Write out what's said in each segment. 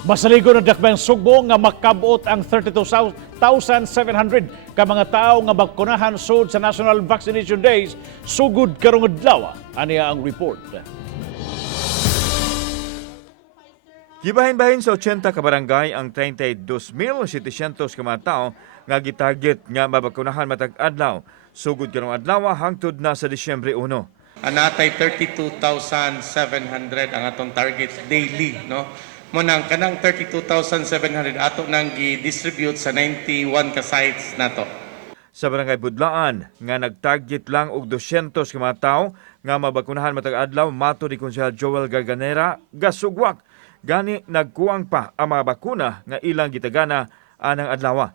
Masaligo ng dakbayang Sugbo nga makabot ang 32,700 ka mga tao nga bakunahan sud sa National Vaccination Days sugod karong adlaw. Aniya ang report. Gibahin-bahin sa 80 ka barangay ang 32,700 ka mga tao nga gitarget nga mabakunahan matag adlaw sugod karong adlaw hangtod na sa Disyembre 1. Anatay 32,700 ang atong target daily, no? Munang kanang 32,700 ato nang gi-distribute sa 91 ka sites nato. Sa barangay Budlaan nga nagtarget lang og 200 ka mga tao nga mabakunahan matag adlaw mato ni Konsehal Joel Garganera gasugwak gani nagkuwang pa ang mga bakuna nga ilang gitagana anang adlaw.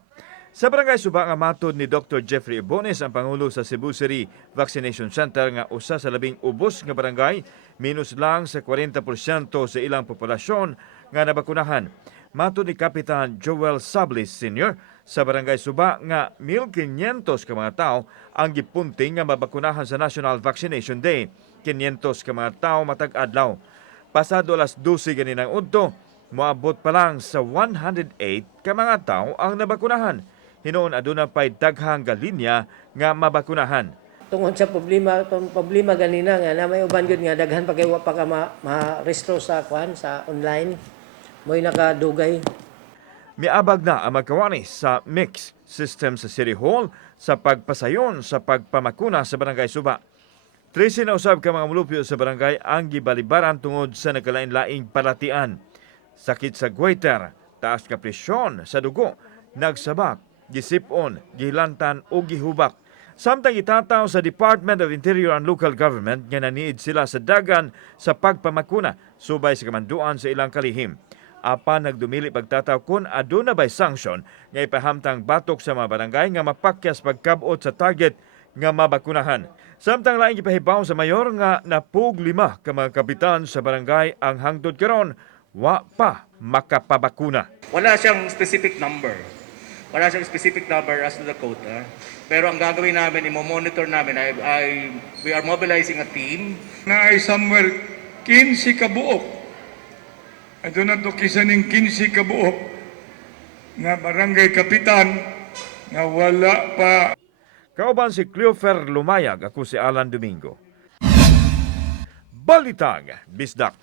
Sa barangay Suba nga matod ni Dr. Jeffrey Ibones, ang Pangulo sa Cebu City Vaccination Center nga usa sa labing ubos nga barangay, minus lang sa 40% sa ilang populasyon nga nabakunahan. Matod ni Kapitan Joel Sablis Sr. sa barangay Suba nga 1,500 ka mga tao ang gipunting nga mabakunahan sa National Vaccination Day. 500 ka mga tao matag adlaw. Pasado alas 12 ganinang udto, moabot pa lang sa 108 ka mga tao ang nabakunahan. Hinoon aduna pay daghang galinya nga mabakunahan. Tungod sa problema ganina nga na may uban gyud nga daghan pa kay wa pa ka ma-restore sa sa online. Mo'y nakadugay. Miabag na ang magkawani sa mix system sa City Hall sa pagpasayon sa pagpamakuna sa barangay Suba. 13 na usab ka mga mulupyo sa barangay ang gibalibaran tungod sa nagkalain-laing palatian. Sakit sa goiter, taas ka presyon sa dugo, nagsabak, gisipon, gihilantan o gihubak. Samtang itataw sa Department of Interior and Local Government nga naniid sila sa dagan sa pagpamakuna subay sa kamanduan sa ilang kalihim. Apan nagdumili pagtataw kung aduna ba'y sanction nga ipahamtang batok sa mga barangay nga mapakyas pagkabot sa target nga mabakunahan. Samtang laing ipahibaw sa mayor nga napug 5 ka mga kapitan sa barangay ang hangtod karon wa pa makapabakuna. Wala siyang specific number. Wala siyang specific number as to the quota. Pero ang gagawin namin, i-monitor namin, we are mobilizing a team. Na ay somewhere 15 kabuok. Ito na to kisaning 15 kabuok na barangay kapitan na wala pa. Kauban si Cleofer Lumayag, ako si Alan Domingo. Balitang Bisdak.